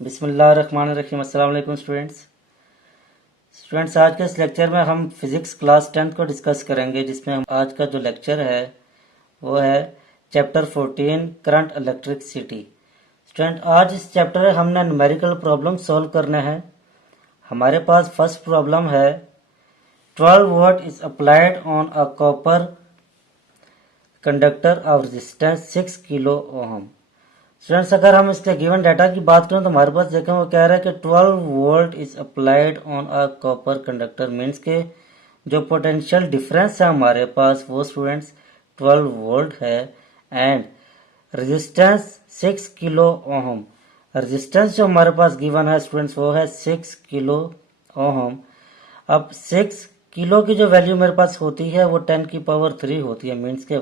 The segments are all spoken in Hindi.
बिस्मिल्लाहिर्रहमानिर्रहीम। अस्सलाम वालेकुम स्टूडेंट्स, आज के इस लेक्चर में हम फिजिक्स क्लास 10 को डिस्कस करेंगे, जिसमें हम आज का जो लेक्चर है वो है चैप्टर 14 करंट इलेक्ट्रिसिटी। स्टूडेंट, आज इस चैप्टर में हमने न्यूमेरिकल प्रॉब्लम सॉल्व करने हैं। हमारे पास फर्स्ट प्रॉब्लम है 12 volt is applied on a copper conductor of resistance 6 kilo Om. Students, अगर हम इसके गिवन डाटा की बात करें तो हमारे पास देखें वो कह रहा है कि 12 volt is applied on a copper conductor, means के जो पोटेंशियल डिफरेंस है हमारे पास वो स्टूडेंट्स 12 वोल्ट है and resistance 6 kilo Om. Resistance जो हमारे पास गिवन है स्टूडेंट्स वो है 6 किलो ओम। अब 6 किलो की जो वैल्यू मेरे पास होती है वो 10 की पावर 3 होती है, मीन्स के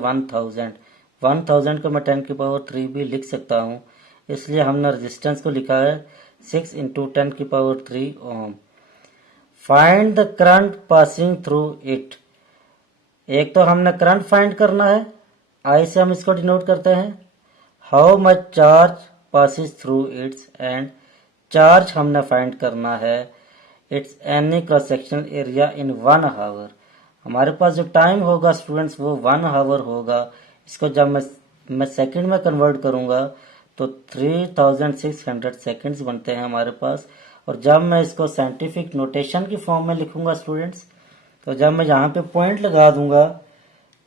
1000 को मैं 10 की पावर 3 भी लिख सकता हूँ, इसलिए हमने रेजिस्टेंस को लिखा है 6 इंटू 10 की power 3 ohm. Find the current passing through it. एक तो हमने करंट फाइंड करना है, आई से हम इसको डिनोट करते हैं। How much charge passes through its, and charge हमने फाइंड करना है its any cross section area in 1 hour. हमारे पास जो टाइम होगा स्टूडेंट्स वो 1 आवर होगा। इसको जब मैं सेकंड में कन्वर्ट करूंगा तो 3600 सेकंड्स बनते हैं हमारे पास। और जब मैं इसको साइंटिफिक नोटेशन की फॉर्म में लिखूंगा स्टूडेंट्स, तो जब मैं यहाँ पे पॉइंट लगा दूंगा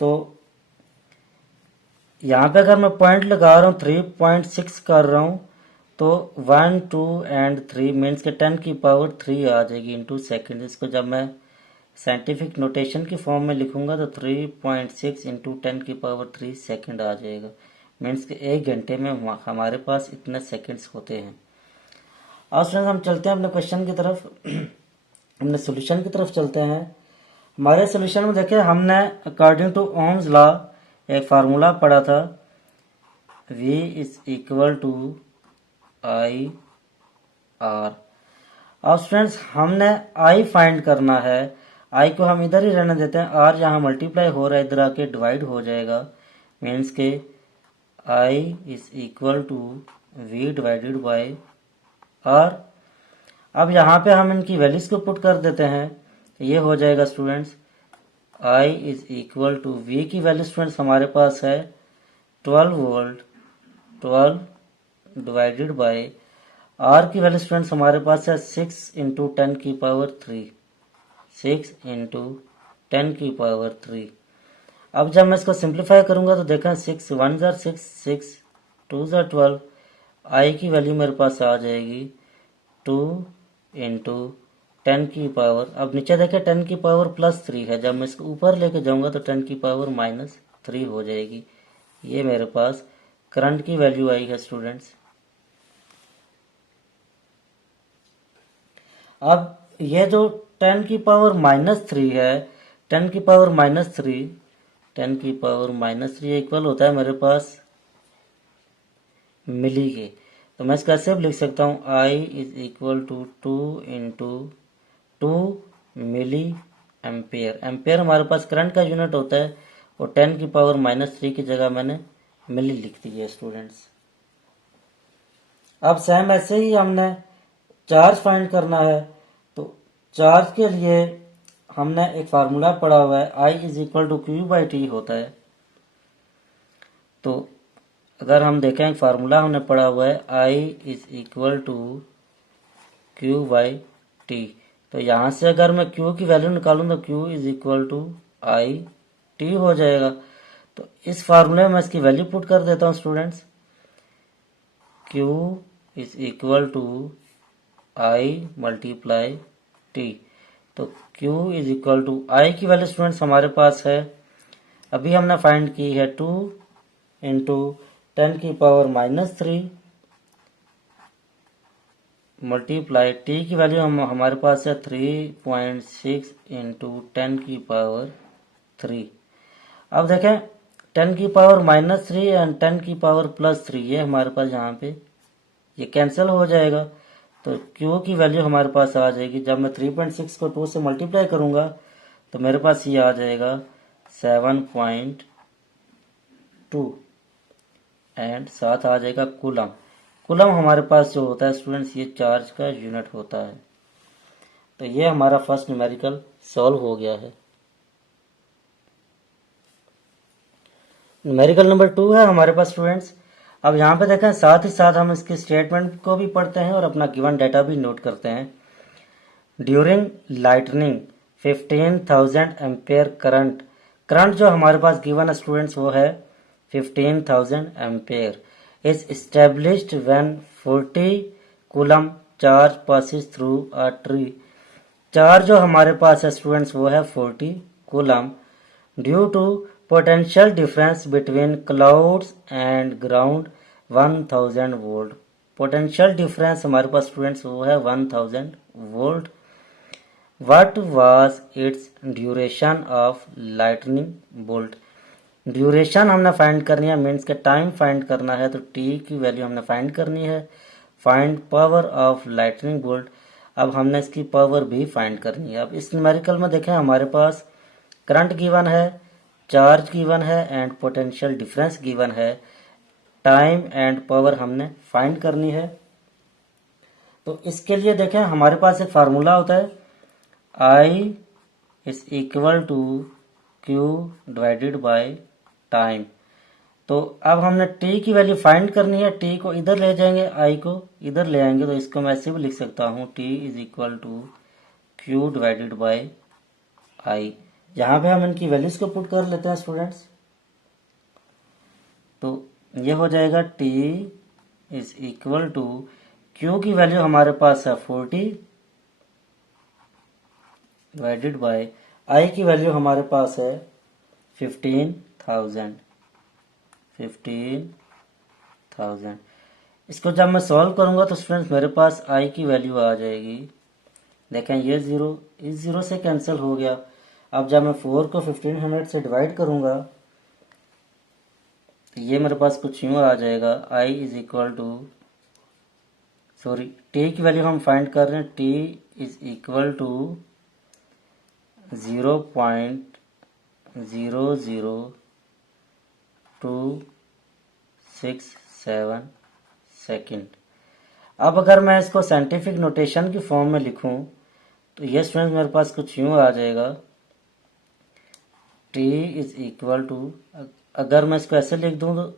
तो यहाँ पे अगर मैं पॉइंट लगा रहा हूँ 3.6 कर रहा हूँ तो 1 2 एंड 3 मीन्स के 10 की पावर 3 आ जाएगी इंटू सेकेंड। इसको जब मैं साइंटिफिक नोटेशन की फॉर्म में लिखूंगा तो 3.6 इंटू 10 की पावर 3 सेकेंड आ जाएगा, मीन्स के 1 घंटे में हमारे पास इतने सेकेंड्स होते हैं। और स्टूडेंट्स, हम चलते हैं अपने क्वेश्चन की तरफ अपने सोल्यूशन की तरफ चलते हैं। हमारे सोल्यूशन में देखें हमने अकॉर्डिंग टू ओम्स लॉ एक फार्मूला पढ़ा था, V is equal to I R. अब स्टूडेंट्स हमने I फाइंड करना है। I को हम इधर ही रहने देते हैं, R यहाँ मल्टीप्लाई हो रहा है इधर आके डिवाइड हो जाएगा, मीन्स के I is equal to V divided by R। अब यहाँ पे हम इनकी वैल्यूज को पुट कर देते हैं तो ये हो जाएगा students I is equal to V की वैल्यू स्टूडेंट्स हमारे पास है 12 वोल्ट 12 डिवाइडेड बाय R की वैल्यू स्टूडेंट्स हमारे पास है 6 इंटू 10 की पावर 3, 6 इंटू 10 की पावर 3। अब जब मैं इसको सिंप्लीफाई करूंगा तो देखा 6 1 जार 6, 6 2 जार 12। I की वैल्यू मेरे पास आ जाएगी 2 इंटू 10 की पावर, अब नीचे देखें 10 की पावर प्लस 3 है, जब मैं इसको ऊपर लेके जाऊंगा तो 10 की पावर माइनस 3 हो जाएगी। ये मेरे पास करंट की वैल्यू आई है स्टूडेंट्स। अब ये जो 10 की पावर माइनस 3 है, 10 की पावर माइनस 3, 10 की पावर माइनस 3 इक्वल होता है मेरे पास मिली के। तो मैं इसका ऐसे लिख सकता हूँ I is equal to 2 into 2 milliampere. Ampere हमारे पास करंट का यूनिट होता है और 10 की पावर माइनस 3 की जगह मैंने मिली लिख दी है स्टूडेंट्स। अब सेम ऐसे ही हमने चार्ज फाइंड करना है, तो चार्ज के लिए हमने एक फार्मूला पढ़ा हुआ है I is equal to Q by T होता है। तो अगर हम देखें एक फार्मूला हमने पढ़ा हुआ है I is equal to Q by T, तो यहाँ से अगर मैं Q की वैल्यू निकालूं तो Q is equal to I T हो जाएगा। तो इस फार्मूले में मैं इसकी वैल्यू पुट कर देता हूँ students, Q is equal to I multiply T. तो Q is equal to I की वैल्यू स्टूडेंट्स हमारे पास है, अभी हमने फाइंड की है 2 इंटू 10 की पावर माइनस 3 मल्टीप्लाई टी की वैल्यू हमारे पास है 3.6 इंटू 10 की पावर 3। अब देखें 10 की पावर माइनस 3 एंड 10 की पावर प्लस 3 ये हमारे पास यहाँ पे ये कैंसिल हो जाएगा, तो Q की वैल्यू हमारे पास आ जाएगी। जब मैं 3.6 को 2 से मल्टीप्लाई करूंगा तो मेरे पास ये आ जाएगा 7.2 एंड साथ आ जाएगा कूलम। कूलम हमारे पास जो होता है स्टूडेंट्स ये चार्ज का यूनिट होता है। तो ये हमारा फर्स्ट न्यूमेरिकल सॉल्व हो गया है। न्यूमेरिकल नंबर 2 है हमारे पास स्टूडेंट्स। अब यहाँ पे देखें, साथ ही साथ हम इसके स्टेटमेंट को भी पढ़ते हैं और अपना गिवन डाटा भी नोट करते हैं। ड्यूरिंग लाइटनिंग 15,000 एम्पेयर करंट जो हमारे पास गिवन है स्टूडेंट्स वो है 15,000 ampere is established when 40 coulomb charge passes through a tree. Charge जो हमारे पास है स्टूडेंट्स वो है 40 coulomb due to potential difference between clouds and ground 1000 volt. Potential difference हमारे पास स्टूडेंट्स वो है 1000 volt. What was its duration of lightning bolt? Duration हमने फाइंड करनी है, मीन्स के टाइम फाइंड करना है, तो t की वैल्यू हमने फाइंड करनी है। Find power of lightning bolt, अब हमने इसकी पावर भी फाइंड करनी है। अब इस न्यूमेरिकल में देखें हमारे पास करंट गिवन है, चार्ज गिवन है एंड पोटेंशियल डिफरेंस गिवन है। टाइम एंड पावर हमने फाइंड करनी है। तो इसके लिए देखें हमारे पास एक फार्मूला होता है I is equal to Q divided by time. तो अब हमने t की वैल्यू फाइंड करनी है, t को इधर ले जाएंगे, I को इधर ले आएंगे, तो इसको मैं ऐसे भी लिख सकता हूँ t is equal to Q divided by I। यहाँ पे हम इनकी वैल्यूज को पुट कर लेते हैं स्टूडेंट्स। तो ये हो जाएगा t is equal to Q की वैल्यू हमारे पास है 40 डिवाइडेड बाय I की वैल्यू हमारे पास है 15,000। इसको जब मैं सॉल्व करूंगा तो स्टूडेंट्स मेरे पास I की वैल्यू आ जाएगी। देखें ये जीरो इस जीरो से कैंसिल हो गया। अब जब मैं 4 को 1500 से डिवाइड करूंगा तो ये मेरे पास कुछ यूं आ जाएगा। I is equal to t की वैल्यू हम फाइंड कर रहे हैं, t is equal to 0.00267 second. अब अगर मैं इसको साइंटिफिक नोटेशन की फॉर्म में लिखूं तो ये स्टूडेंट्स मेरे पास कुछ यूं आ जाएगा। t इज इक्वल टू, अगर मैं इसको ऐसे लिख दूं तो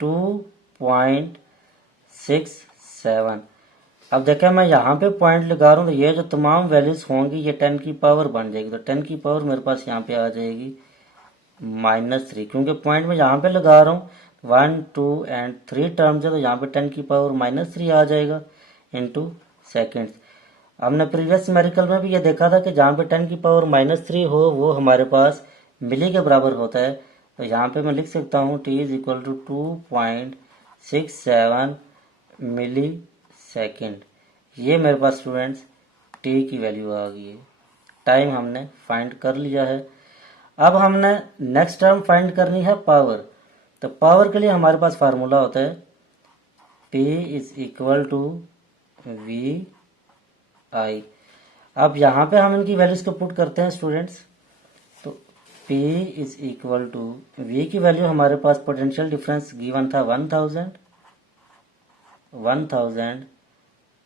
2.67। अब देखें मैं यहाँ पे पॉइंट लगा रहा हूँ तो ये जो तमाम वैल्यूज होंगी ये 10 की पावर बन जाएगी। तो 10 की पावर मेरे पास यहाँ पे आ जाएगी -3, क्योंकि पॉइंट में यहाँ पे लगा रहा हूँ 1 2 एंड 3 टर्म्स है, तो यहाँ पे 10 की पावर -3 आ जाएगा इनटू सेकेंड्स। हमने प्रीवियस न्यूमेरिकल में भी ये देखा था कि जहाँ पे 10 की पावर -3 हो वो हमारे पास मिली के बराबर होता है। तो यहाँ पे मैं लिख सकता हूँ t is equal to 2.67 millisecond. ये मेरे पास स्टूडेंट्स t की वैल्यू आ गई है। टाइम हमने फाइंड कर लिया है। अब हमने नेक्स्ट टर्म फाइंड करनी है पावर। तो पावर के लिए हमारे पास फार्मूला होता है P is equal to V I. अब यहाँ पे हम इनकी वैल्यूज को पुट करते हैं स्टूडेंट्स। तो P is equal to V की वैल्यू हमारे पास पोटेंशियल डिफरेंस गिवन था 1000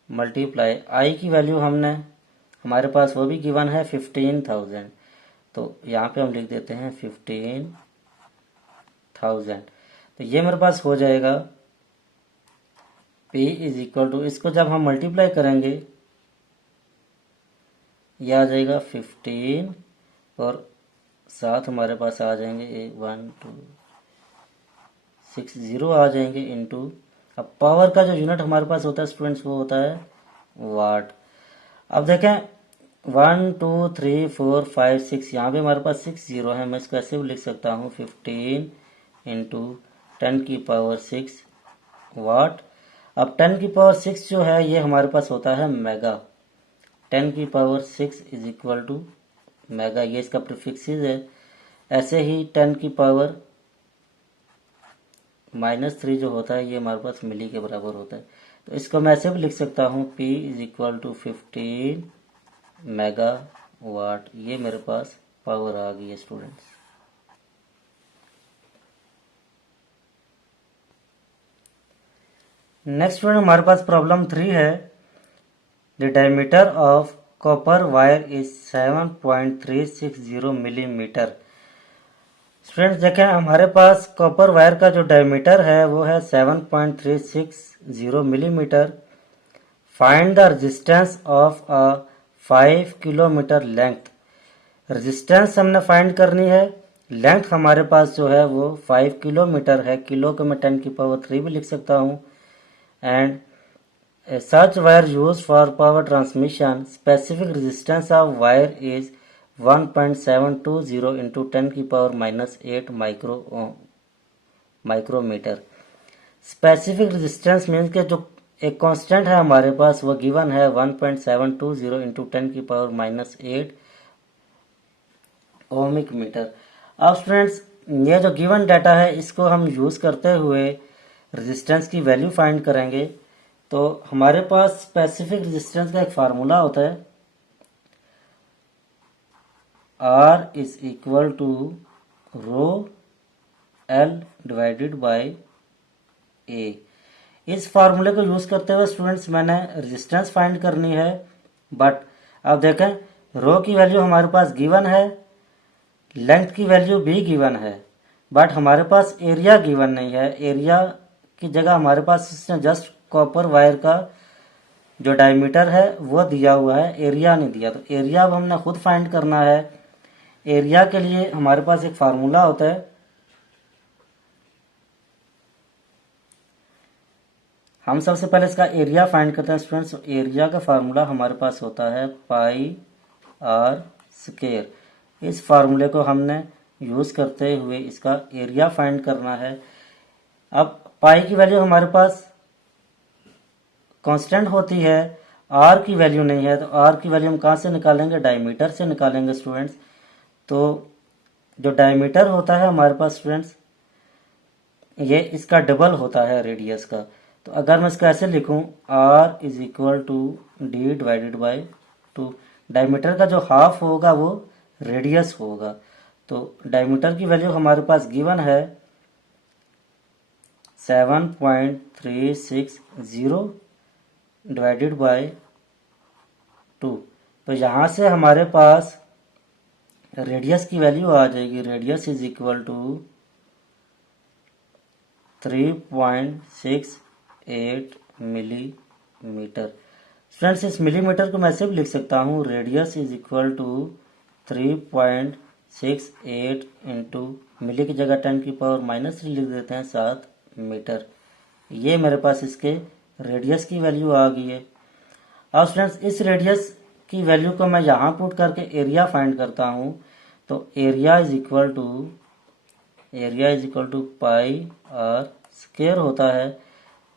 मल्टीप्लाई I की वैल्यू हमने हमारे पास वो भी गिवन है 15,000। तो यहाँ पे हम लिख देते हैं 15,000। तो ये मेरे पास हो जाएगा P इज इक्वल टू, इसको जब हम मल्टीप्लाई करेंगे ये आ जाएगा 15 और साथ हमारे पास आ जाएंगे 1 2 6 0 आ जाएंगे इनटू। अब पावर का जो यूनिट हमारे पास होता है स्टूडेंट्स वो होता है वाट। अब देखें 1 2 3 4 5 6, यहाँ पे हमारे पास 6 0 है। मैं इसको ऐसे भी लिख सकता हूँ 15 इंटू 10 की पावर 6 वाट। अब 10 की पावर 6 जो है ये हमारे पास होता है मेगा। 10 की power 6 is equal to mega, ये इसका प्रीफिक्सेस है। ऐसे ही 10 की पावर -3 जो होता है ये हमारे पास मिली के बराबर होता है। तो इसको मैं ऐसे भी लिख सकता हूँ P is equal to 15 megawatt. ये मेरे पास पावर आ गई है स्टूडेंट्स। नेक्स्ट स्टूडेंट हमारे पास प्रॉब्लम 3 है। The diameter of copper wire is 7.360 millimetre. Students देखें, हमारे पास कॉपर वायर का जो डायमीटर है वो है 7.360 millimetre. Find the resistance of a 5 kilometre length. Resistance हमने फाइंड करनी है, लेंथ हमारे पास जो है वो 5 किलोमीटर है। किलो को मैं 10⁻³ भी लिख सकता हूँ। And such wire used for power transmission, specific resistance of wire is 1.720 into 10⁻⁻8 micrometer. Specific resistance means के जो एक कांस्टेंट है हमारे पास वो गिवन है 1.720 इंटू 10⁻⁻8 ओमिक मीटर। अब स्टूडेंट्स, ये जो गिवन डाटा है इसको हम यूज करते हुए रेजिस्टेंस की वैल्यू फाइंड करेंगे। तो हमारे पास स्पेसिफिक रेजिस्टेंस का एक फार्मूला होता है, R is equal to rho L divided by A। इस फार्मूले को यूज करते हुए स्टूडेंट्स मैंने रेजिस्टेंस फाइंड करनी है। बट अब देखें, रो की वैल्यू हमारे पास गिवन है, लेंथ की वैल्यू भी गिवन है, बट हमारे पास एरिया गिवन नहीं है। एरिया की जगह हमारे पास इसने जस्ट कॉपर वायर का जो डायमीटर है वो दिया हुआ है, एरिया नहीं दिया। तो एरिया अब हमने खुद फाइंड करना है। एरिया के लिए हमारे पास एक फार्मूला होता है, हम सबसे पहले इसका एरिया फाइंड करते हैं स्टूडेंट्स। एरिया का फार्मूला हमारे पास होता है पाई आर स्क्वायर। इस फार्मूले को हमने यूज करते हुए इसका एरिया फाइंड करना है। अब पाई की वैल्यू हमारे पास कांस्टेंट होती है, आर की वैल्यू नहीं है। तो आर की वैल्यू हम कहाँ से निकालेंगे? डायमीटर से निकालेंगे स्टूडेंट्स। तो जो डायमीटर होता है हमारे पास स्टूडेंट्स, ये इसका डबल होता है रेडियस का। तो अगर मैं इसका ऐसे लिखूं, R is equal to D divided by 2। Diameter का जो हाफ होगा वो रेडियस होगा। तो डायमीटर की वैल्यू हमारे पास गिवन है 7.360 डिवाइडेड बाय 2। तो यहाँ से हमारे पास रेडियस की वैल्यू आ जाएगी, radius is equal to 3.68 millimetre. Students, इस मिलीमीटर को मैं ऐसे भी लिख सकता हूँ, radius is equal to 3.68 into milli की जगह 10⁻³ लिख देते हैं 7 मीटर। ये मेरे पास इसके रेडियस की वैल्यू आ गई है। अब स्टूडेंट्स, इस रेडियस की वैल्यू को मैं यहाँ पुट करके एरिया फाइंड करता हूँ। तो area is equal to pi R square होता है।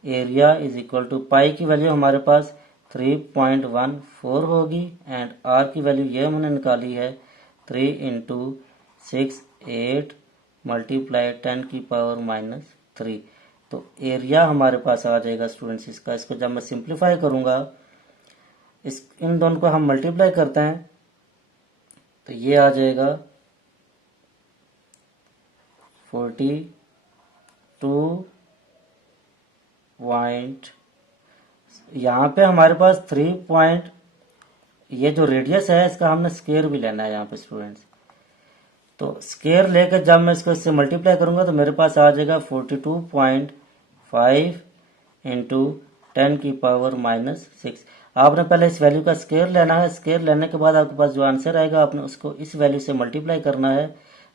Area is equal to pi की वैल्यू हमारे पास 3.14 होगी एंड आर की वैल्यू ये हमने निकाली है 3 इंटू 68 मल्टीप्लाई 10⁻⁻3। तो एरिया हमारे पास आ जाएगा स्टूडेंट्स इसका। इसको जब मैं सिंप्लीफाई करूंगा, इन दोनों को हम मल्टीप्लाई करते हैं तो ये आ जाएगा 42 पॉइंट, यहाँ पे हमारे पास 3 पॉइंट, ये जो रेडियस है इसका हमने स्क्वायर भी लेना है यहाँ पे स्टूडेंट्स। तो स्क्वायर लेकर जब मैं इसको इससे मल्टीप्लाई करूंगा तो मेरे पास आ जाएगा 42.5 इंटू 10⁻⁻6। आपने पहले इस वैल्यू का स्क्वायर लेना है। स्क्वायर लेने के बाद आपके पास जो आंसर आएगा आपने उसको इस वैल्यू से मल्टीप्लाई करना है,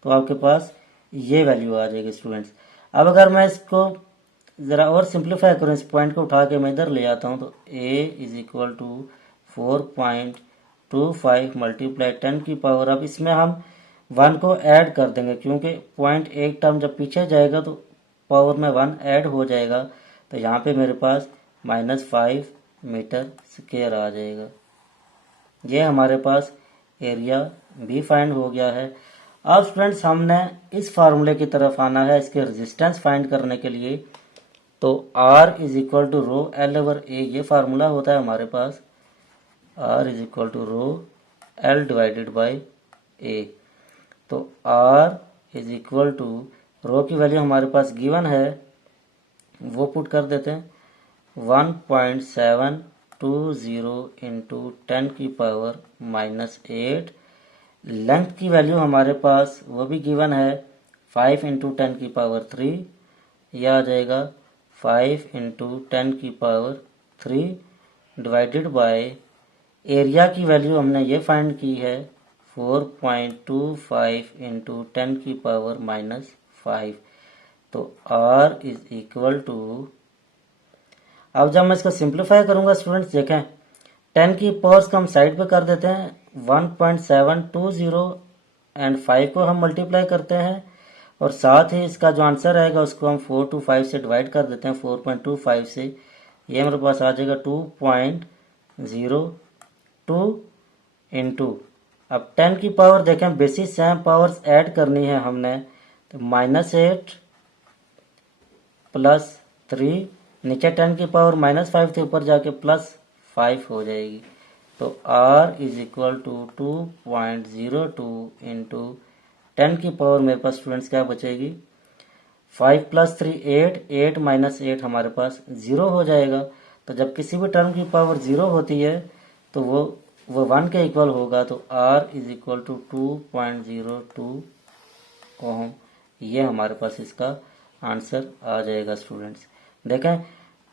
तो आपके पास ये वैल्यू आ जाएगी स्टूडेंट्स। अब अगर मैं इसको ज़रा और सिंप्लीफाई करूँ, इस पॉइंट को उठा के मैं इधर ले आता हूँ, तो a is equal to 4.25 multiply 10⁻। अब इसमें हम 1 को ऐड कर देंगे क्योंकि पॉइंट एक टर्म जब पीछे जाएगा तो पावर में 1 ऐड हो जाएगा। तो यहाँ पे मेरे पास -5 मीटर स्क्वायर आ जाएगा। ये हमारे पास एरिया भी फाइंड हो गया है। अब स्टूडेंट्स, हमने इस फार्मूले की तरफ आना है इसके रेजिस्टेंस फाइंड करने के लिए। तो R is equal to rho L over A, ये फार्मूला होता है हमारे पास। R is equal to rho L divided by A। तो R is equal to rho की वैल्यू हमारे पास गिवन है, वो पुट कर देते हैं। 1.720 इंटू 10 की पावर -8। लेंथ की वैल्यू हमारे पास वो भी गिवन है 5 इंटू 10 की पावर 3, यह आ जाएगा 5 इंटू 10 की पावर 3 डिवाइडेड बाय एरिया की वैल्यू हमने ये फाइंड की है 4.25 इंटू 10 की पावर -5। तो R इज इक्वल टू, अब जब मैं इसको सिंप्लीफाई करूंगा स्टूडेंट्स देखें 10 की पावर्स को हम साइड पे कर देते हैं 1.720 एंड 5 को हम मल्टीप्लाई करते हैं और साथ ही इसका जो आंसर आएगा उसको हम 4 to 5 से डिवाइड कर देते हैं 4.25 से, ये मेरे पास आ जाएगा 2.02 इंटू, अब 10 की पावर देखें बेसिस सेम पावर्स ऐड करनी है हमने, तो -8 प्लस 3, नीचे 10 की पावर -5 थे, ऊपर जाके +5 हो जाएगी। तो R is equal to 2.02 into 10 की पावर मेरे पास स्टूडेंट्स क्या बचेगी 5 + 3 8, 8 - 8 हमारे पास 0 हो जाएगा। तो जब किसी भी टर्म की पावर 0 होती है तो वो 1 के इक्वल होगा। तो R इज इक्वल टू 2.02 ओम, ये हमारे पास इसका आंसर आ जाएगा स्टूडेंट्स। देखें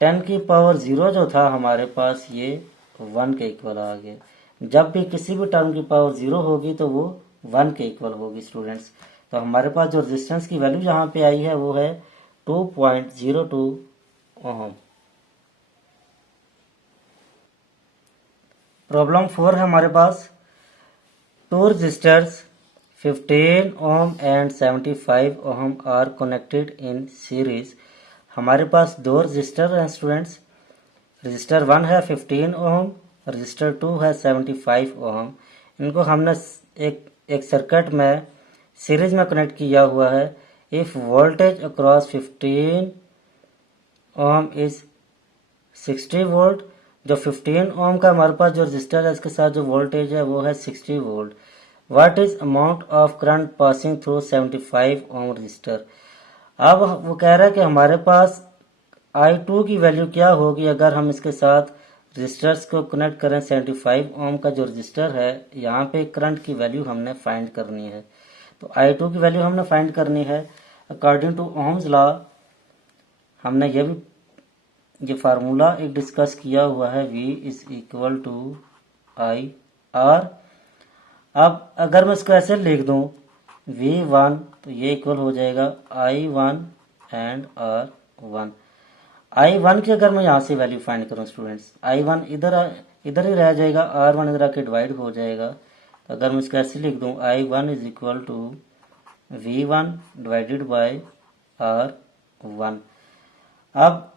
10 की पावर 0 जो था हमारे पास ये 1 के इक्वल आ गया। जब भी किसी भी टर्म की पावर 0 होगी तो वो 1 के इक्वल होगी स्टूडेंट्स। तो हमारे पास जो रेजिस्टेंस की वैल्यू यहाँ पे आई है वो है 2.02 ओम। प्रॉब्लम 4 है हमारे पास, two resistors 15 ohm and 75 ohm are connected in series। हमारे पास दो रजिस्टर हैं स्टूडेंट्स, रजिस्टर 1 है 15 ohm, रजिस्टर 2 है 75 ohm। इनको हमने एक सर्किट में सीरीज में कनेक्ट किया हुआ है। If voltage across 15 ohm is 60 volt, जो 15 ohm का हमारे पास जो रजिस्टर है इसके साथ जो वोल्टेज है वो है 60 volt. What is amount of current passing through 75 ohm resistor। अब वो कह रहा है कि हमारे पास I2 की वैल्यू क्या होगी अगर हम इसके साथ रजिस्टर्स को कनेक्ट करें। 75 ओम का जो रजिस्टर है यहाँ पे करंट की वैल्यू हमने फाइंड करनी है। तो I2 की वैल्यू हमने फाइंड करनी है अकॉर्डिंग टू ओम्स लॉ। हमने ये फार्मूला एक डिस्कस किया हुआ है V is equal to IR। अब अगर मैं इसको ऐसे लिख दूं V1 तो ये इक्वल हो जाएगा I1 एंड R1। I1 की अगर मैं यहाँ से वैल्यू फाइंड करूं स्टूडेंट्स, I1 इधर ही रह जाएगा, R1 इधर आके डिवाइड हो जाएगा। तो अगर मैं इसको ऐसे लिख दूं I1 is equal to V1 divided by R1। अब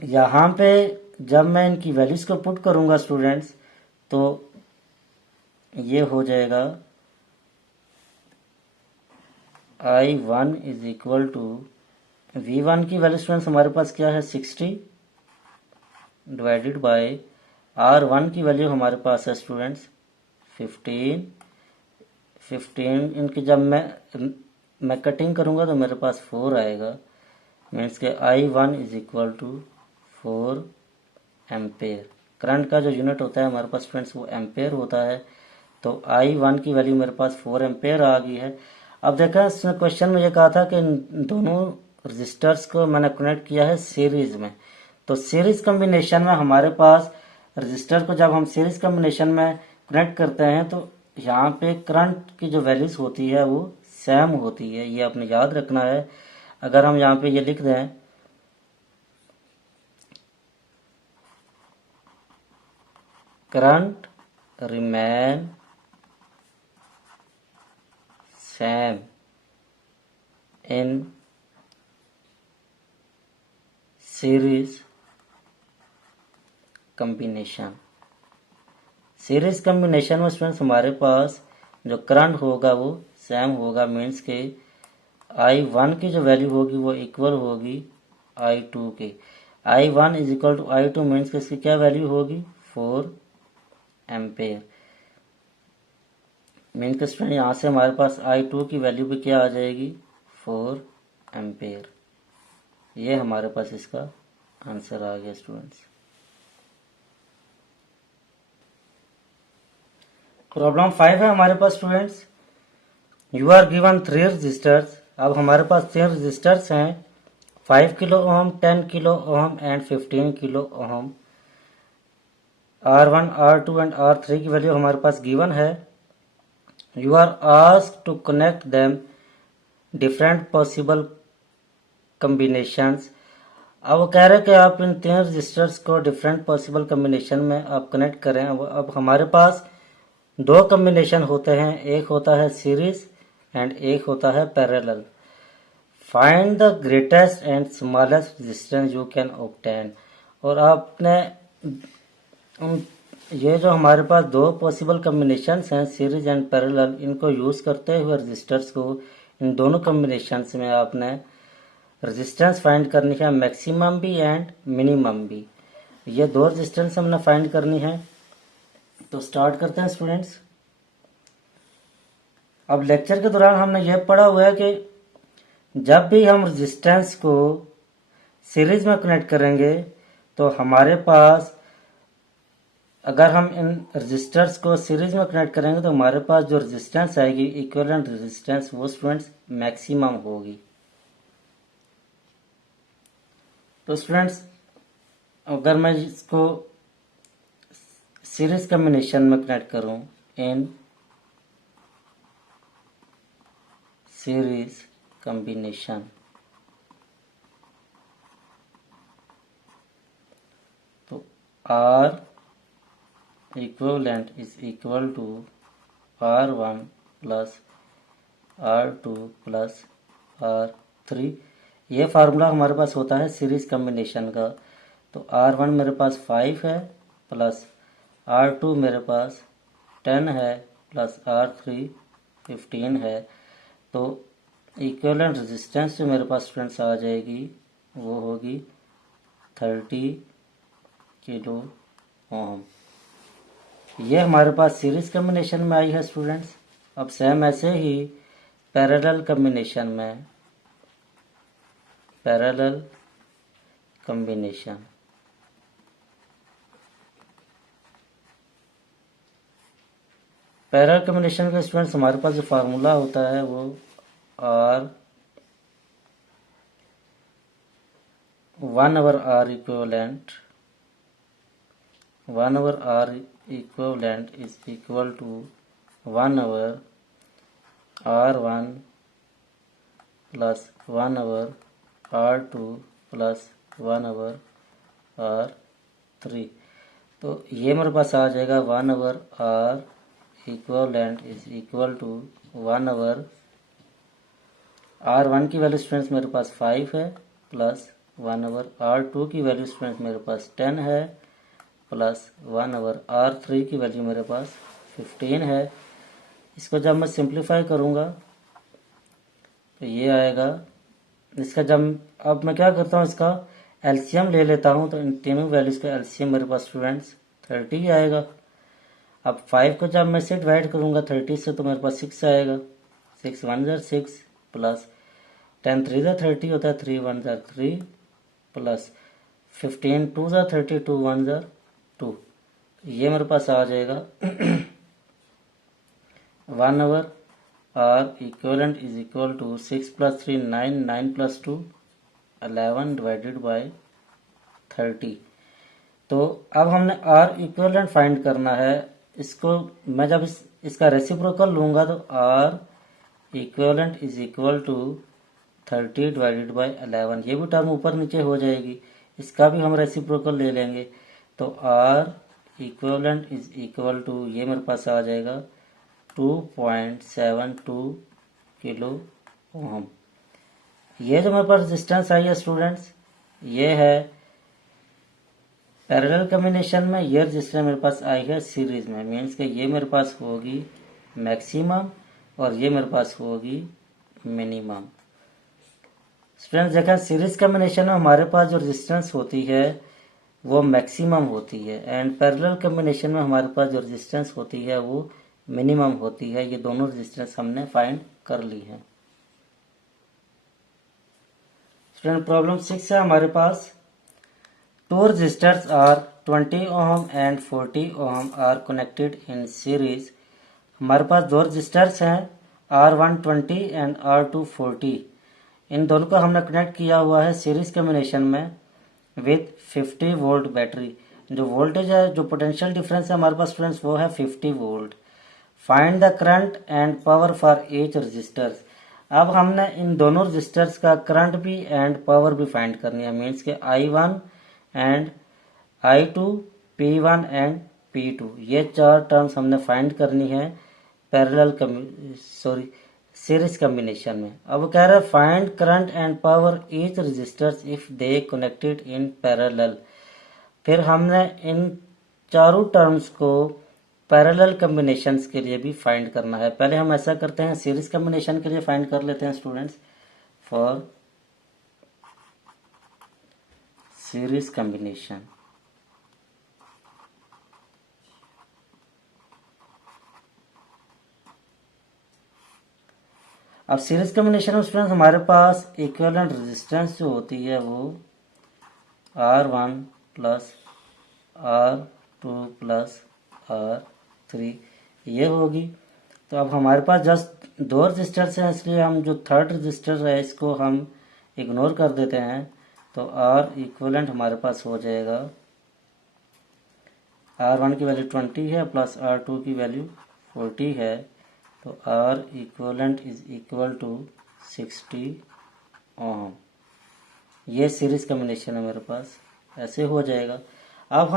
यहाँ पे जब मैं इनकी वैल्यूज को पुट करूंगा स्टूडेंट्स तो ये हो जाएगा I1 is equal to V1 की वैल्यू स्टूडेंट्स हमारे पास क्या है 60 डिवाइडेड बाय R1 की वैल्यू हमारे पास है स्टूडेंट्स 15। इनकी जब मैं कटिंग करूंगा तो मेरे पास 4 आएगा, मीन्स के I1 is equal to 4 ampere. Current का जो यूनिट होता है हमारे पास स्टूडेंट्स वो एम्पेयर होता है। तो I1 की वैल्यू मेरे पास 4 एम्पेयर आ गई है। अब देखा इसमें क्वेश्चन में ये कहा था कि दोनों रजिस्टर्स को मैंने कनेक्ट किया है सीरीज में। तो सीरीज कम्बिनेशन में हमारे पास रजिस्टर को जब हम सीरीज कम्बिनेशन में कनेक्ट करते हैं तो यहाँ पे करंट की जो वैल्यूज होती है वो सेम होती है, ये आपने याद रखना है। अगर हम यहाँ पे ये लिख दें current remain same in series combination. Series combination में स्टूडेंट्स हमारे पास जो करंट होगा वो सेम होगा, मीन्स के I1 की जो वैल्यू होगी वो इक्वल होगी I2 के। I1 is equal to I2 means के इसकी क्या वैल्यू होगी 4 एम्पेयर। मीन्स के स्टूडेंट यहाँ से हमारे पास I2 की वैल्यू भी क्या आ जाएगी 4 एम्पेयर। ये हमारे पास इसका आंसर आ गया स्टूडेंट्स। प्रॉब्लम 5 है हमारे पास students, you are given 3 resistors. अब हमारे पास 3 रजिस्टर्स हैं, 5 kilo ohm, 10 kilo ohm and 15 kilo ohm. R1, R2 and R3 की वैल्यू हमारे पास गिवन है। You are asked to connect them different possible combinations. अब वो कह रहे हैं कि आप इन 3 रजिस्टर्स को डिफरेंट पॉसिबल कम्बिनेशन में आप कनेक्ट करें। अब हमारे पास 2 कम्बिनेशन होते हैं, एक होता है सीरीज एंड एक होता है parallel. Find the greatest and smallest resistance you can obtain. और आपने ये जो हमारे पास 2 पॉसिबल कम्बिनेशंस हैं सीरीज एंड पैरेलल, इनको यूज करते हुए रेजिस्टर्स को इन दोनों कम्बिनेशंस में आपने रेजिस्टेंस फाइंड करनी है, मैक्सिमम भी एंड मिनिमम भी। ये 2 रेजिस्टेंस हमने फाइंड करनी है। तो स्टार्ट करते हैं स्टूडेंट्स। अब लेक्चर के दौरान हमने यह पढ़ा हुआ है कि जब भी हम रेजिस्टेंस को सीरीज में कनेक्ट करेंगे तो हमारे पास, अगर हम इन रेजिस्टर्स को सीरीज में कनेक्ट करेंगे तो हमारे पास जो रेजिस्टेंस आएगी इक्विवेलेंट रेजिस्टेंस, वो स्टूडेंट्स मैक्सिमम होगी। तो स्टूडेंट्स अगर मैं इसको सीरीज कॉम्बिनेशन में कनेक्ट करूं, इन सीरीज कॉम्बिनेशन, तो R equivalent is equal to R1 plus R2 plus R3। ये फार्मूला हमारे पास होता है सीरीज कॉम्बिनेशन का। तो R1 मेरे पास 5 है प्लस R2 मेरे पास 10 है प्लस R3 15 है। तो इक्विवेलेंट रेजिस्टेंस जो मेरे पास स्टूडेंट्स आ जाएगी वो होगी 30 किलो ओम। ये हमारे पास सीरीज कॉम्बिनेशन में आई है स्टूडेंट्स। अब सेम ऐसे ही पैरेलल कॉम्बिनेशन में, पैरेलल कॉम्बिनेशन, पैरेलल कॉम्बिनेशन का स्टूडेंट्स हमारे पास जो फार्मूला होता है वो R 1 over R equivalent, 1 over R equivalent is equal to 1 over R1 plus 1 over R2 plus 1 over R3। तो ये मेरे पास आ जाएगा 1 over R equivalent is equal to 1 over R1 की वैल्यू स्टूडेंट्स मेरे पास 5 है प्लस 1 over R2 की वैल्यू स्टूडेंट्स मेरे पास 10 है प्लस 1 over R3 की वैल्यू मेरे पास 15 है। इसको जब मैं सिंप्लीफाई करूँगा तो ये आएगा। इसका जब अब मैं क्या करता हूँ, इसका एलसीएम ले लेता हूँ। तो इन तीनों वैल्यूज का एलसीएम मेरे पास स्टूडेंट्स 30 आएगा। अब 5 को जब मैं से डिवाइड करूँगा 30 से तो मेरे पास 6 आएगा। 6 1 जार 6 प्लस 10 3 जार 30 होता है, 3 1 जार 3 प्लस 15 2 जार 30 2 1 जार 2। ये मेरे पास आ जाएगा 1 over R equivalent is equal to 6 plus 3 9, 9 plus 2 11 divided by 30। तो अब हमने R equivalent फाइंड करना है। इसको मैं जब इसका रेसिप्रोकल लूँगा तो R equivalent is equal to 30 divided by 11। ये भी टर्म ऊपर नीचे हो जाएगी, इसका भी हम रेसिप्रोकल ले लेंगे। तो R equivalent is equal to, ये मेरे पास आ जाएगा 2.72 किलो ओम। ये जो मेरे पास रेजिस्टेंस आई है स्टूडेंट्स, ये है पैरेलल कॉम्बिनेशन में। ये रेजिस्टेंस मेरे पास आई है सीरीज में, मीन्स कि ये मेरे पास होगी मैक्सिमम और ये मेरे पास होगी मिनिमम। स्टूडेंट्स देखें, सीरीज कॉम्बिनेशन में हमारे पास जो रेजिस्टेंस होती है वो मैक्सिमम होती है एंड पैरेलल कॉम्बिनेशन में हमारे पास जो रेजिस्टेंस होती है वो मिनिमम होती है। ये दोनों रेजिस्टेंस हमने फाइंड कर ली है। स्टूडेंट प्रॉब्लम 6 है हमारे पास, Two resistors are 20 ohm and 40 ohm are connected in series. हमारे पास दो रजिस्टर्स हैं R120 एंड R240। इन दोनों को हमने कनेक्ट किया हुआ है सीरीज कम्बिनेशन में विथ 50 वोल्ट बैटरी। जो वोल्टेज है, जो पोटेंशियल डिफरेंस है हमारे पास स्टूडेंट्स, वो है 50 volt. Find the current and power for each resistors. अब हमने इन दोनों रजिस्टर्स का करंट भी एंड पावर भी फाइंड करनी है। मीन्स के I1 and I2, P1 and P2, ये चार टर्म्स हमने फाइंड करनी है सीरीज कम्बिनेशन में। अब वो कह रहा है find current and power each resistors if they connected in parallel. फिर हमने इन चारों टर्म्स को पैरेलल कम्बिनेशंस के लिए भी फाइंड करना है। पहले हम ऐसा करते हैं, सीरीज कम्बिनेशन के लिए फाइंड कर लेते हैं स्टूडेंट्स। फॉर सीरीज कम्बिनेशन, अब सीरीज कम्बिनेशन में स्टूडेंट्स हमारे पास इक्विवेलेंट रेजिस्टेंस जो होती है वो R1 plus R2 plus R3 ये होगी। तो अब हमारे पास जस्ट दो रजिस्टर्स हैं, इसलिए हम जो थर्ड रजिस्टर है इसको हम इग्नोर कर देते हैं। तो R इक्विवेलेंट हमारे पास हो जाएगा, R1 की वैल्यू 20 है प्लस R2 की वैल्यू 40 है, तो R equivalent is equal to 60 ohm. ये सीरीज कम्बिनेशन है मेरे पास, ऐसे हो जाएगा। अब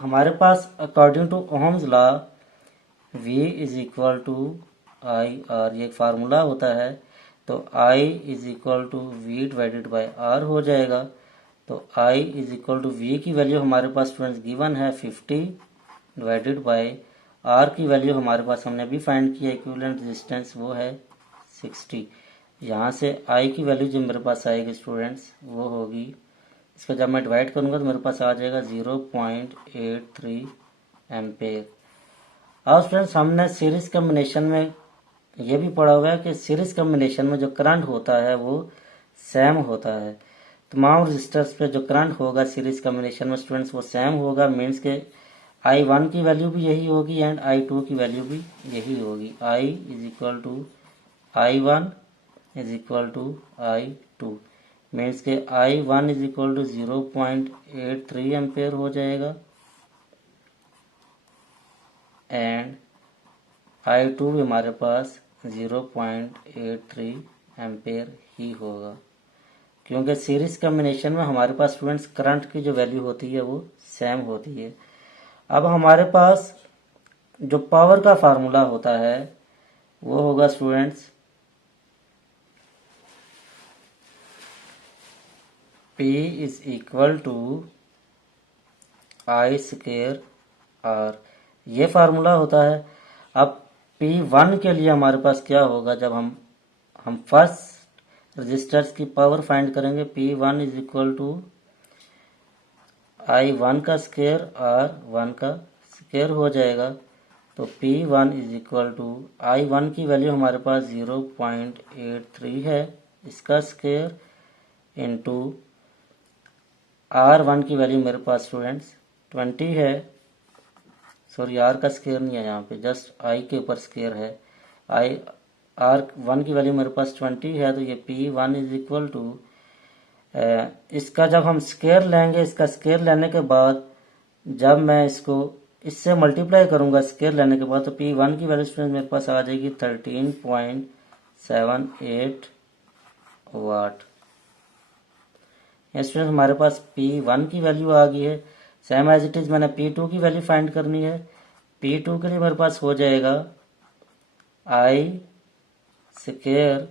हमारे पास according to Ohm's law V is equal to I R, ये फार्मूला होता है। तो I is equal to V divided by R हो जाएगा। तो I is equal to V की वैल्यू हमारे पास स्टूडेंट्स गिवन है 50 डिवाइडेड बाई R की वैल्यू हमारे पास हमने भी फाइंड किया इक्विवेलेंट रेजिस्टेंस, वो है 60। यहाँ से I की वैल्यू जो मेरे पास आएगी स्टूडेंट्स वो होगी, इसको जब मैं डिवाइड करूँगा तो मेरे पास आ जाएगा 0.83 एम्पेयर। अब स्टूडेंट्स हमने सीरीज कम्बिनेशन में ये भी पढ़ा हुआ है कि सीरीज कम्बिनेशन में जो करंट होता है वो सेम होता है। तमाम रजिस्टर्स पे जो करंट होगा सीरीज कम्बिनेशन में स्टूडेंट्स वो सेम होगा। मीन्स के I1 की वैल्यू भी यही होगी एंड I2 की वैल्यू भी यही होगी। I is equal to I1 is equal to I2। Means के I1 is equal to 0.83 ampere हो जाएगा एंड I2 भी हमारे पास 0.83 एम्पेयर ही होगा, क्योंकि सीरीज कम्बिनेशन में हमारे पास स्टूडेंट्स करंट की जो वैल्यू होती है वो सेम होती है। अब हमारे पास जो पावर का फार्मूला होता है वो होगा students P is equal to I square R, ये फार्मूला होता है। अब P1 के लिए हमारे पास क्या होगा, जब हम फर्स्ट रजिस्टर्स की पावर फाइंड करेंगे, P1 is equal to I1 का स्क्वायर R1 का स्क्वायर हो जाएगा। तो P1 is equal to I1 की वैल्यू हमारे पास 0.83 है, इसका स्क्वायर इंटू R1 की वैल्यू मेरे पास स्टूडेंट्स 20 है। सॉरी, R का स्क्वायर नहीं है यहाँ पे, जस्ट I के ऊपर स्क्वायर है। R1 की वैल्यू मेरे पास 20 है, तो ये P1 इज इक्वल टू, इसका जब हम स्क्वायर लेंगे, इसका स्क्वायर लेने के बाद जब मैं इसको इससे मल्टीप्लाई करूंगा स्क्वायर लेने के बाद, तो P1 की वैल्यू स्टूडेंट मेरे पास आ जाएगी 13.78 वाट। स्टूडेंट हमारे पास P1 की वैल्यू आ गई है। सेम एज इट इज मैंने P2 की वैल्यू फाइंड करनी है। P2 के लिए मेरे पास हो जाएगा I स्क्वायर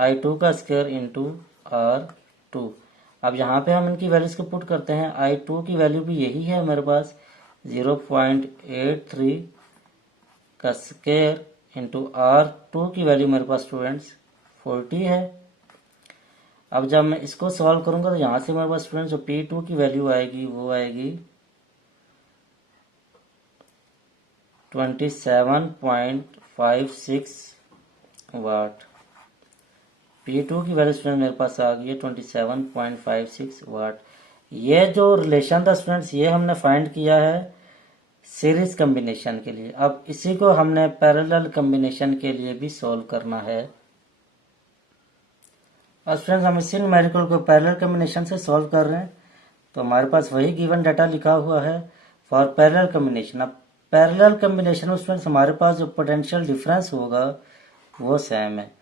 I2 का स्क्वायर इंटू R2। अब यहाँ पे हम इनकी वैल्यूज को पुट करते हैं। I2 की वैल्यू भी यही है मेरे पास 0.83 का स्क्वायर इंटू R2 की वैल्यू मेरे पास स्टूडेंट्स 40 है। अब जब मैं इसको सॉल्व करूंगा तो यहाँ से मेरे पास स्टूडेंट्स जो P2 की वैल्यू आएगी वो आएगी 27.56 वाट। P2 की वैल्यू स्टूडेंट मेरे पास आ गई है 27.56 वाट। ये जो रिलेशन था स्टूडेंट्स, ये हमने फाइंड किया है सीरीज कम्बिनेशन के लिए। अब इसी को हमने पैरेलल कम्बिनेशन के लिए भी सॉल्व करना है। और फ्रेंड्स हम इसी न्यूमेरिकल को पैरेलल कम्बिनेशन से सॉल्व कर रहे हैं, तो हमारे पास वही गिवन डाटा लिखा हुआ है फॉर पैरेलल कम्बिनेशन। अब पैरेलल कम्बिनेशन में स्टूडेंट्स हमारे पास जो पोटेंशियल डिफरेंस होगा वो सेम है।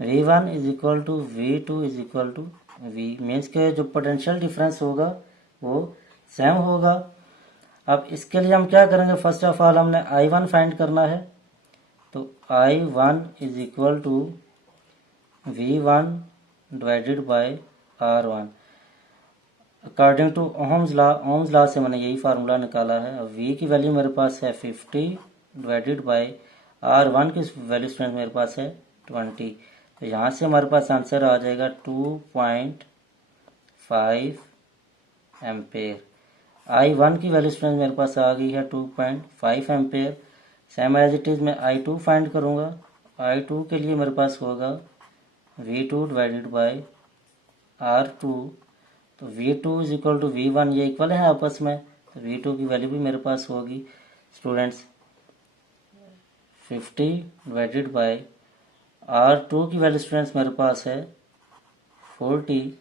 V1 is equal to V2 is equal to V, means के जो पोटेंशियल डिफरेंस होगा वो सेम होगा। अब इसके लिए हम क्या करेंगे, फर्स्ट ऑफ ऑल हमने I1 फाइंड करना है, तो I1 is equal to V1 divided by R1 according to Ohm's law से मैंने यही फार्मूला निकाला है। अब V की वैल्यू मेरे पास है 50 डिवाइडेड बाय R1 की वैल्यू स्टूडेंट मेरे पास है 20, तो यहाँ से हमारे पास आंसर आ जाएगा 2.5 एम्पेयर। I1 की वैल्यू स्टूडेंट मेरे पास आ गई है 2.5 ampere. Same as it is मैं I2 फाइंड करूँगा। I2 के लिए मेरे पास होगा V2 डिवाइडेड बाय R2, तो V2 is equal to V1, ये इक्वल है आपस में, तो V2 की वैल्यू भी मेरे पास होगी स्टूडेंट्स 50 डिवाइडेड बाय R2 की वैल्यू स्टूडेंट्स मेरे पास है 40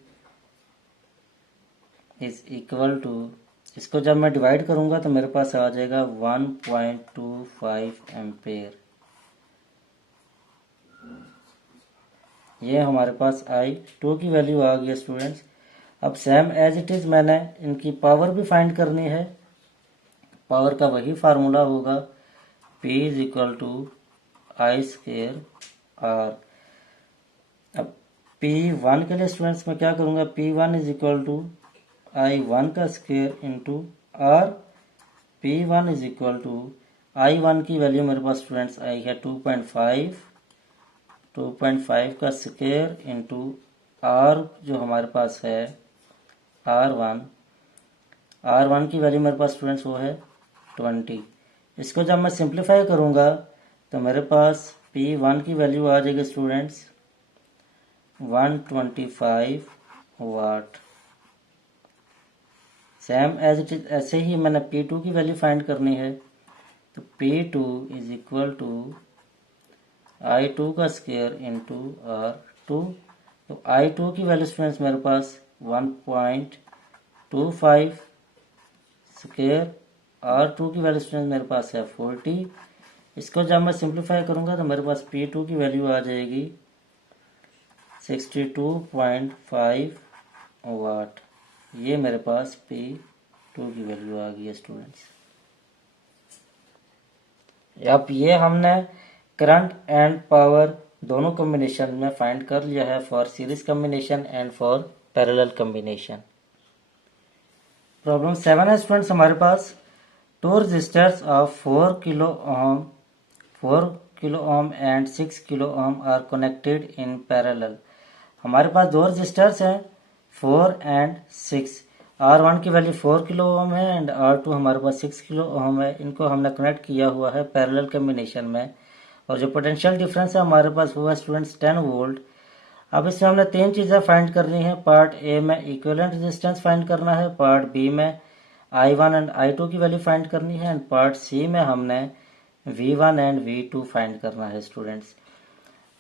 इज इक्वल टू, इसको जब मैं डिवाइड करूंगा तो मेरे पास आ जाएगा 1.25 एम्पेयर। ये हमारे पास I2 की वैल्यू आ गई स्टूडेंट्स। अब सेम एज इट इज मैंने इनकी पावर भी फाइंड करनी है। पावर का वही फार्मूला होगा P is equal to I square R। अब P1 के लिए स्टूडेंट्स मैं क्या करूँगा, P1 is equal to I1 का square into R। P1 is equal to I1 की वैल्यू मेरे पास स्टूडेंट्स आई है 2.5 का स्क्वायर इंटू R जो हमारे पास है R1 की वैल्यू मेरे पास स्टूडेंट्स वो है 20। इसको जब मैं सिंप्लीफाई करूँगा तो मेरे पास P1 की वैल्यू आ जाएगी students 125 watt. Same as it is ऐसे ही मैंने P2 की वैल्यू फाइंड करनी है, तो P2 is equal to I2 का स्क्वायर इंटू R2, तो I2 की वैल्यू स्टूडेंट्स मेरे पास 1.25 स्क्वायर, R2 की वैल्यू स्टूडेंट्स मेरे पास है 40। इसको जब मैं सिंप्लीफाई करूंगा तो मेरे पास P2 की वैल्यू आ जाएगी 62.5 वाट। ये मेरे पास P2 की वैल्यू आ गई है स्टूडेंट्स। अब ये हमने करंट एंड पावर दोनों कॉम्बिनेशन में फाइंड कर लिया है for series combination and for parallel combination. Problem 7 है स्टूडेंट्स हमारे पास, two resistors of 4 kilo ohm and 6 kilo ohm are connected in parallel. हमारे पास दो रेजिस्टर्स हैं 4 एंड 6। R1 की वैल्यू 4 किलो ओम है एंड R2 हमारे पास 6 किलो ओम है। इनको हमने कनेक्ट किया हुआ है पैरेलल कॉम्बिनेशन में, और जो पोटेंशियल डिफरेंस है हमारे पास वो है स्टूडेंट्स 10 वोल्ट। अब इसमें हमने तीन चीज़ें फाइंड करनी है। पार्ट ए में इक्विवेलेंट रेजिस्टेंस फाइंड करना है, पार्ट बी में I1 एंड I2 की वैल्यू फाइंड करनी है, एंड पार्ट सी में हमने V1 एंड V2 फाइंड करना है स्टूडेंट्स।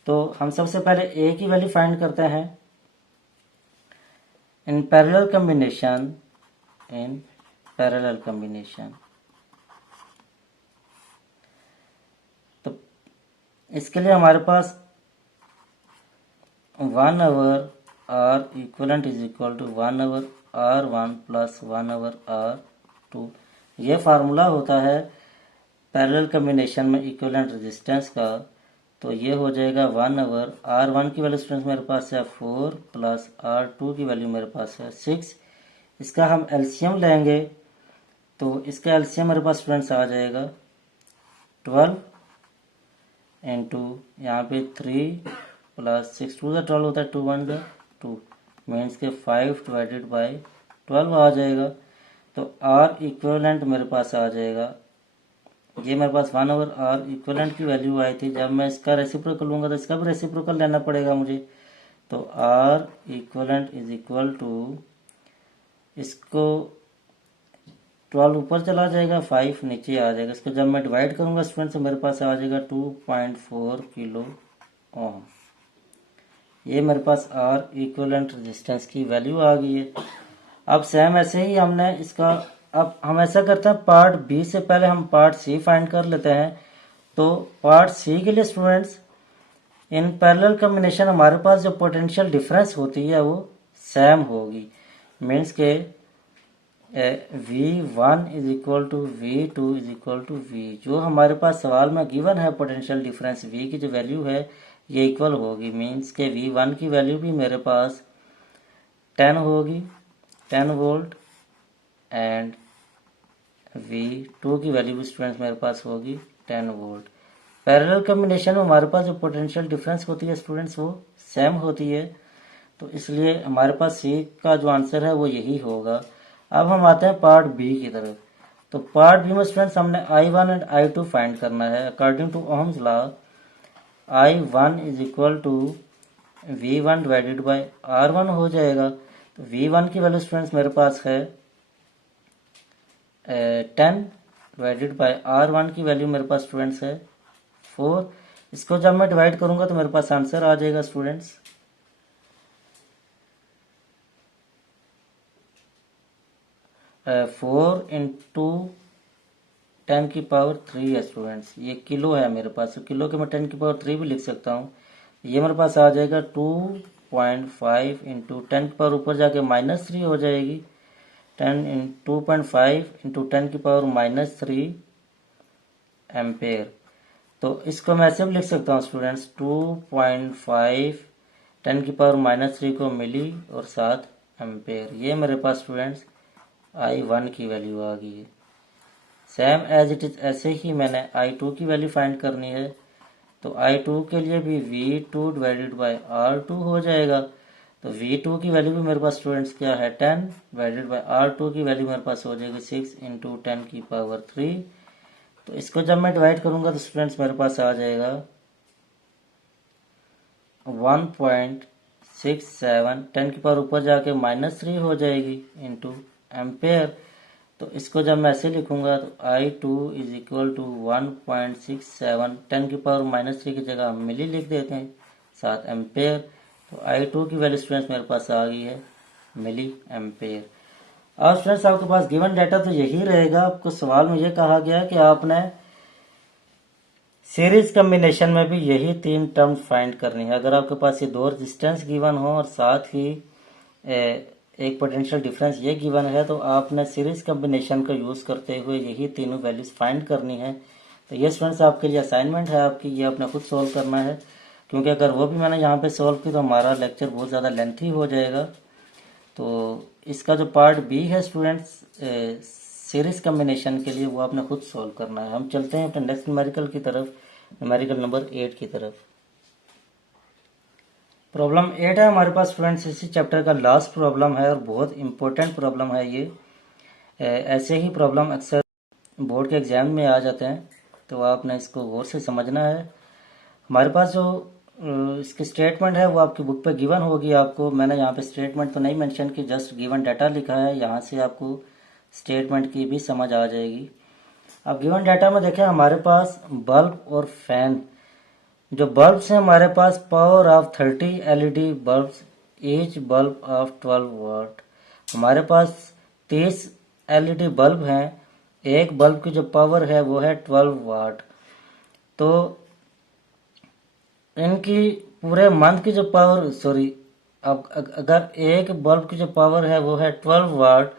तो हम सबसे पहले ए की वैल्यू फाइंड करते हैं। इन पैरेलल कॉम्बिनेशन तो इसके लिए हमारे पास 1 over R equivalent is equal to 1 over R1 plus 1 over R2। ये फार्मूला होता है पैरेलल कॉम्बिनेशन में इक्विवेलेंट रेजिस्टेंस का। तो ये हो जाएगा 1 आवर R1 की वैल्यू स्टूडेंट्स मेरे पास है 4 प्लस R2 की वैल्यू मेरे पास है 6। इसका हम एलसीएम लेंगे, तो इसका एलसीएम मेरे पास स्टूडेंट्स आ जाएगा 12 इंटू यहाँ पे 3 प्लस 6 2 का 12 होता है, 2 1 का 2 मीन्स के 5 डिवाइडेड बाई 12 आ जाएगा। तो R इक्विवेलेंट मेरे पास आ जाएगा, ये मेरे पास 1 ओवर R इक्विवेलेंट की वैल्यू आई थी। जब मैं इसका रेसिप्रोकल लूँगा तो इसका भी रेसिप्रोकल लेना पड़ेगा मुझे। तो R equivalent is equal to, इसको 12 ऊपर चला जाएगा, 5 नीचे आ जाएगा। इसको जब मैं डिवाइड करूंगा स्टूडेंट्स तो मेरे पास आ जाएगा 2.4 किलो ओम। ये मेरे पास आर इक्विवेलेंट रेजिस्टेंस की वैल्यू आ गई है। अब सेम ऐसे ही हमने इसका, अब हम ऐसा करते हैं पार्ट बी से पहले हम पार्ट सी फाइंड कर लेते हैं। तो पार्ट सी के लिए स्टूडेंट्स इन पैरेलल कॉम्बिनेशन हमारे पास जो पोटेंशियल डिफरेंस होती है वो सेम होगी। मीन्स के V1 is equal to V2 is equal to V, जो हमारे पास सवाल में गिवन है पोटेंशियल डिफरेंस V की जो वैल्यू है ये इक्वल होगी। मीन्स के V1 की वैल्यू भी मेरे पास 10 होगी, 10 वोल्ट, एंड V2 की वैल्यू भी स्टूडेंट्स मेरे पास होगी 10 वोल्ट। पैरेलल कॉम्बिनेशन में हमारे पास जो पोटेंशियल डिफरेंस होती है स्टूडेंट्स वो सेम होती है, तो इसलिए हमारे पास सी का जो आंसर है वो यही होगा। अब हम आते हैं पार्ट बी की तरफ। तो पार्ट बी में स्टूडेंट्स हमने I1 एंड I2 फाइंड करना है। According to Ohm's law I1 is equal to V1 divided by R1 हो जाएगा। तो V1 की वैल्यू स्टूडेंट्स मेरे पास है 10 डिवाइडेड बाय R1 की वैल्यू मेरे पास स्टूडेंट्स है 4। इसको जब मैं डिवाइड करूंगा तो मेरे पास आंसर आ जाएगा स्टूडेंट्स 4 इंटू 10 की पावर 3 है स्टूडेंट्स। ये किलो है मेरे पास, तो किलो के मैं 10 की पावर 3 भी लिख सकता हूँ। ये मेरे पास आ जाएगा 2.5 इंटू 10 की पावर ऊपर जाके -3 हो जाएगी। 2.5 इंटू 10 की पावर -3 एम्पेयर। तो इसको मैं ऐसे भी लिख सकता हूँ स्टूडेंट्स 2.5 10 की पावर -3 को मिली और 7 एम्पेयर। ये मेरे पास स्टूडेंट्स I1 की वैल्यू आ गई है। सेम एज इट इज ऐसे ही मैंने I2 की वैल्यू फाइंड करनी है। तो I2 के लिए भी V2 डिवाइडेड बाय R2 हो जाएगा। तो V2 की वैल्यू भी मेरे पास स्टूडेंट्स क्या है 10 डिवाइडेड बाय R2 की वैल्यू मेरे पास हो जाएगी 6 इंटू 10 की पावर 3। तो इसको जब मैं डिवाइड करूंगा तो स्टूडेंट्स मेरे पास आ जाएगा 1.67, 10 की पावर ऊपर जाके -3 हो जाएगी इंटू एम्पेयर। तो इसको जब मैं ऐसे लिखूंगा तो I2 इज इक्वल टू 1.67, 10 की पावर -3 की जगह हम मिली लिख देते हैं 7 एम्पेयर। तो I2 की वैल्यू स्टूडेंट्स मेरे पास आ गई है मिली एम्पेयर। अब स्टूडेंट्स आपके पास गिवन डाटा तो यही रहेगा। आपको सवाल में ये कहा गया कि आपने सीरीज कॉम्बिनेशन में भी यही 3 टर्म फाइंड करनी है। अगर आपके पास ये 2 रेजिस्टेंस गिवन हो और साथ ही एक पोटेंशियल डिफरेंस ये गिवन है तो आपने सीरीज कॉम्बिनेशन का यूज करते हुए यही तीनों वैल्यूज फाइंड करनी है। तो ये स्टूडेंट्स आपके लिए असाइनमेंट है आपकी, ये आपने खुद सॉल्व करना है, क्योंकि अगर वो भी मैंने यहाँ पे सॉल्व की तो हमारा लेक्चर बहुत ज़्यादा लेंथी हो जाएगा। तो इसका जो पार्ट बी है स्टूडेंट्स सीरीज कॉम्बिनेशन के लिए वो आपने खुद सॉल्व करना है। हम चलते हैं अपने नेक्स्ट न्यूमेरिकल की तरफ, न्यूमेरिकल नंबर 8 की तरफ। प्रॉब्लम 8 है हमारे पास स्टूडेंट्स, इसी चैप्टर का लास्ट प्रॉब्लम है और बहुत इंपॉर्टेंट प्रॉब्लम है ये। ऐसे ही प्रॉब्लम अक्सर बोर्ड के एग्जाम में आ जाते हैं, तो आपने इसको गौर से समझना है। हमारे पास जो इसकी स्टेटमेंट है वो आपकी बुक पे गिवन होगी आपको। मैंने यहाँ पे स्टेटमेंट तो नहीं मेंशन की, जस्ट गिवन डाटा लिखा है, यहाँ से आपको स्टेटमेंट की भी समझ आ जाएगी। अब गिवन डाटा में देखें हमारे पास बल्ब और फैन, जो बल्ब्स हैं हमारे पास power of 30 LED bulbs, each bulb of 12 watt. हमारे पास 30 एलईडी बल्ब हैं, एक बल्ब की जो पावर है वो है 12 वाट। तो इनकी पूरे मंथ की जो पावर, सॉरी, अब अगर एक बल्ब की जो पावर है वो है 12 वाट,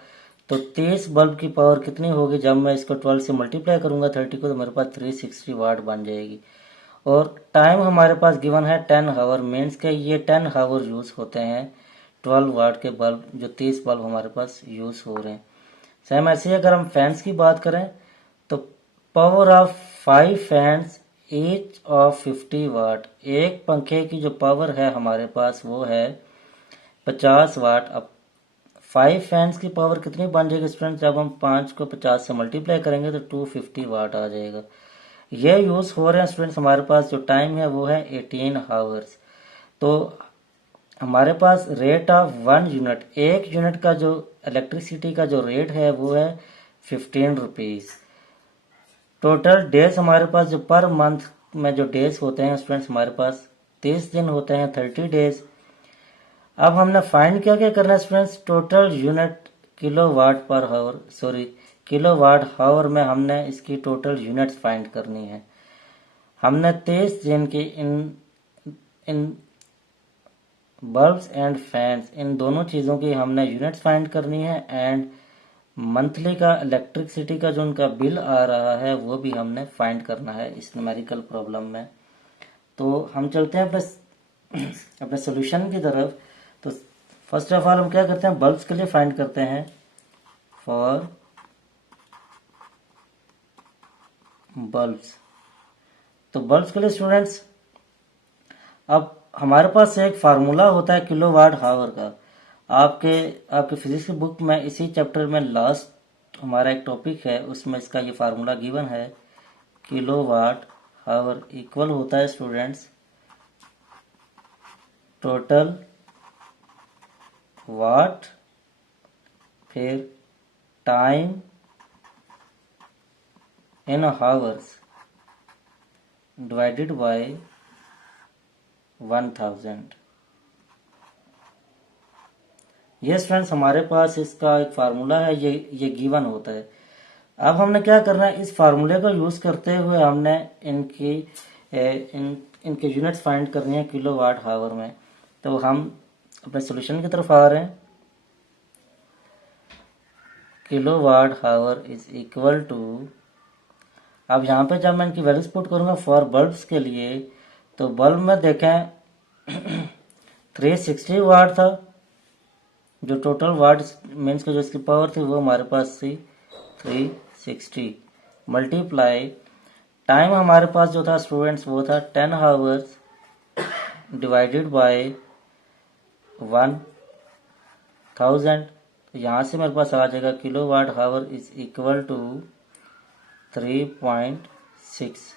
तो 30 बल्ब की पावर कितनी होगी? जब मैं इसको 12 से मल्टीप्लाई करूंगा 30 को, तो मेरे पास 360 वाट बन जाएगी। और टाइम हमारे पास गिवन है 10 हावर, मीन्स के ये 10 हावर यूज होते हैं 12 वाट के बल्ब, जो 30 बल्ब हमारे पास यूज हो रहे हैं। सेम ऐसे ही अगर हम फैंस की बात करें तो power of 5 fans each of 50 वाट, एक पंखे की जो पावर है हमारे पास वो है 50 वाट। अब 5 फैंस की पावर कितनी बन जाएगी स्टूडेंट? जब हम 5 को 50 से मल्टीप्लाई करेंगे तो 250 वाट आ जाएगा। ये यूज हो रहे हैं स्टूडेंट्स, हमारे पास जो टाइम है वो है 18 हावर्स। तो हमारे पास रेट ऑफ 1 यूनिट, 1 यूनिट का जो इलेक्ट्रिसिटी का जो रेट है वो है 15 रुपीज़। टोटल डेज हमारे पास जो पर मंथ में जो डेज होते हैं स्टूडेंट्स, हमारे पास 30 दिन होते हैं, 30 डेज। अब हमने फाइंड क्या क्या करना है स्टूडेंट्स, टोटल यूनिट किलोवाट पर हावर, सॉरी किलोवाट हावर में हमने इसकी टोटल यूनिट्स फाइंड करनी है। हमने 30 दिन की इन बल्ब्स एंड फैंस, इन दोनों चीज़ों की हमने यूनिट्स फाइंड करनी है, एंड मंथली का इलेक्ट्रिसिटी का जो उनका बिल आ रहा है वो भी हमने फाइंड करना है इस न्यूमेरिकल प्रॉब्लम में। तो हम चलते हैं अपने सॉल्यूशन की तरफ। तो फर्स्ट ऑफ ऑल हम क्या करते हैं, बल्ब्स के लिए फाइंड करते हैं, फॉर बल्ब्स। तो बल्ब्स के लिए स्टूडेंट्स, अब हमारे पास एक फार्मूला होता है किलोवाट हावर का। आपके फिजिक्स की बुक में इसी चैप्टर में लास्ट हमारा एक टॉपिक है, उसमें इसका ये फार्मूला गिवन है। किलोवाट हावर इक्वल होता है स्टूडेंट्स टोटल वाट, फिर time in hours divided by 1000। ये फ्रेंड्स हमारे पास इसका एक फार्मूला है, ये गिवन होता है। अब हमने क्या करना है, इस फार्मूले को यूज करते हुए हमने इनके यूनिट्स फाइंड करनी है किलोवाट हावर में। तो हम अपने सॉल्यूशन की तरफ आ रहे हैं। Kilowatt hour is equal to, अब यहाँ पे जब मैं इनकी वैल्यूज पुट करूंगा फॉर बल्ब्स के लिए, तो बल्ब में देखें 360 वाट था, जो टोटल वाट मीन्स की जो इसकी पावर थी वो हमारे पास थी 360, मल्टीप्लाई टाइम हमारे पास जो था स्टूडेंट्स वो था 10 आवर्स डिवाइडेड बाय 1000। तो यहाँ से मेरे पास आ जाएगा kilowatt hour is equal to 3.6।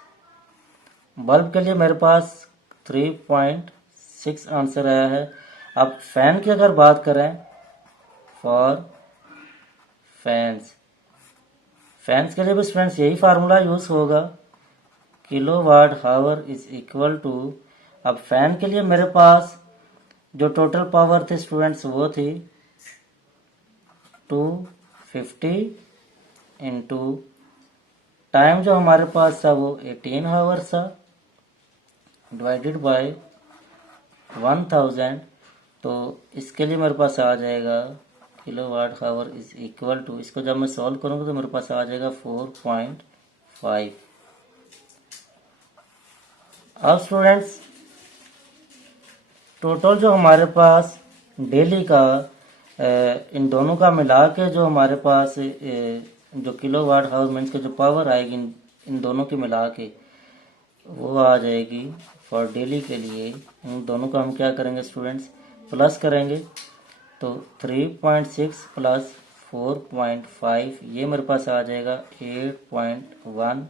Bulb के लिए मेरे पास 3.6 आंसर आया है। अब फैन की अगर बात करें, फॉर फैंस के लिए भी फ्रेंड्स यही फार्मूला यूज होगा, kilowatt hour is equal to, अब फैन के लिए मेरे पास जो टोटल पावर थी स्टूडेंट्स वो थी 250 इंटू टाइम जो हमारे पास था वो 18 आवर्स था डिवाइडेड बाय 1000। तो इसके लिए मेरे पास आ जाएगा kilowatt hour is equal to, इसको जब मैं सॉल्व करूंगा तो मेरे पास आ जाएगा 4.5। अब स्टूडेंट्स टोटल जो हमारे पास डेली का इन दोनों का मिला के जो हमारे पास जो किलोवाट हावर मीन्स के जो पावर आएगी इन दोनों के मिला के वो आ जाएगी फॉर डेली के लिए। इन दोनों का हम क्या करेंगे स्टूडेंट्स, प्लस करेंगे। तो 3.6 प्लस 4.5 ये मेरे पास आ जाएगा 8.1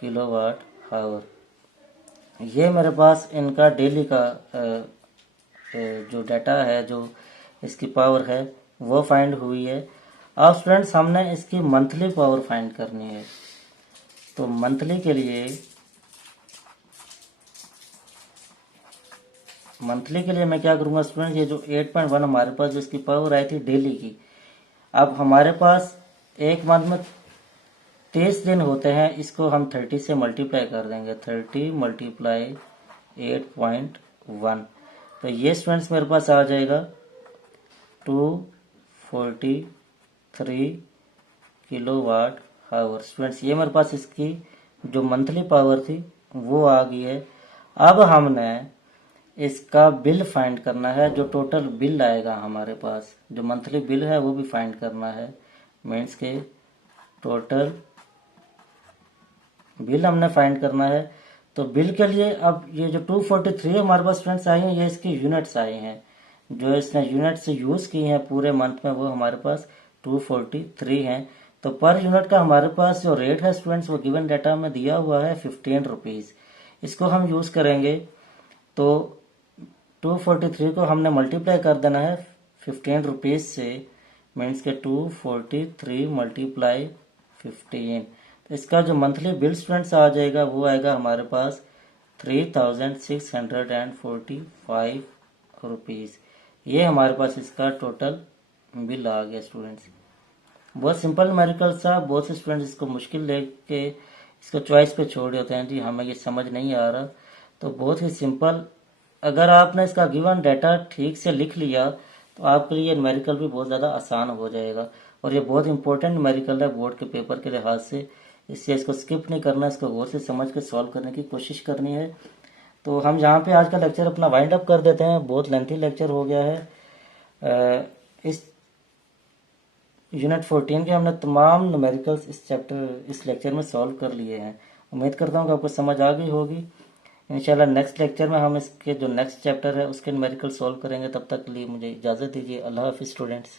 किलोवाट हावर। ये मेरे पास इनका डेली का जो डाटा है, जो इसकी पावर है वो फाइंड हुई है। अब स्टूडेंट्स हमने इसकी मंथली पावर फाइंड करनी है। तो मंथली के लिए मैं क्या करूंगा स्टूडेंट, ये जो 8.1 हमारे पास जो इसकी पावर आई थी डेली की, अब हमारे पास एक मंथ में 30 दिन होते हैं, इसको हम 30 से मल्टीप्लाई कर देंगे, 30 मल्टीप्लाई 8.1। तो ये स्टूडेंट्स मेरे पास आ जाएगा 243 किलोवाट हावर। स्टूडेंट्स ये मेरे पास इसकी जो मंथली पावर थी वो आ गई है। अब हमने इसका बिल फाइंड करना है, जो टोटल बिल आएगा हमारे पास, जो मंथली बिल है वो भी फाइंड करना है, मीन्स के टोटल बिल हमने फाइंड करना है। तो बिल के लिए अब ये जो 243 हमारे पास फ्रेंड्स आई हैं, ये इसकी यूनिट्स आई हैं, जो इसने यूनिट्स यूज की हैं पूरे मंथ में वो हमारे पास 243 हैं। तो पर यूनिट का हमारे पास जो रेट है स्टूडेंट्स वो गिवन डाटा में दिया हुआ है 15 रुपीज़। इसको हम यूज करेंगे तो 243 को हमने मल्टीप्लाई कर देना है 15 रुपीज़ से, मीन्स के 243 मल्टीप्लाई 15। तो इसका जो मंथली बिल स्टूडेंट्स आ जाएगा वो आएगा हमारे पास 3645 रुपीज़। ये हमारे पास इसका टोटल बिल आ गया स्टूडेंट्स। बहुत सिंपल न्यूमेरिकल सा, बहुत से स्टूडेंट्स इसको मुश्किल लेके इसको चॉइस पे छोड़ देते हैं, जी हमें ये समझ नहीं आ रहा। तो बहुत ही सिंपल, अगर आपने इसका गिवन डाटा ठीक से लिख लिया तो आपके लिए न्यूमेरिकल भी बहुत ज़्यादा आसान हो जाएगा। और ये बहुत इंपॉर्टेंट न्यूमेरिकल है बोर्ड के पेपर के लिहाज से, इससे इसको स्किप नहीं करना, इसको गौर से समझ के सॉल्व करने की कोशिश करनी है। तो हम यहाँ पे आज का लेक्चर अपना वाइंड अप कर देते हैं, बहुत लेंथी लेक्चर हो गया है। इस यूनिट 14 के हमने तमाम न्यूमेरिकल्स इस लेक्चर में सॉल्व कर लिए हैं। उम्मीद करता हूँ कि आपको समझ आ गई होगी। इंशाल्लाह नेक्स्ट लेक्चर में हम इसके जो नेक्स्ट चैप्टर है उसके न्यूमेरिकल सॉल्व करेंगे। तब तक के लिए मुझे इजाज़त दीजिए। अल्लाह हाफिज़ स्टूडेंट्स।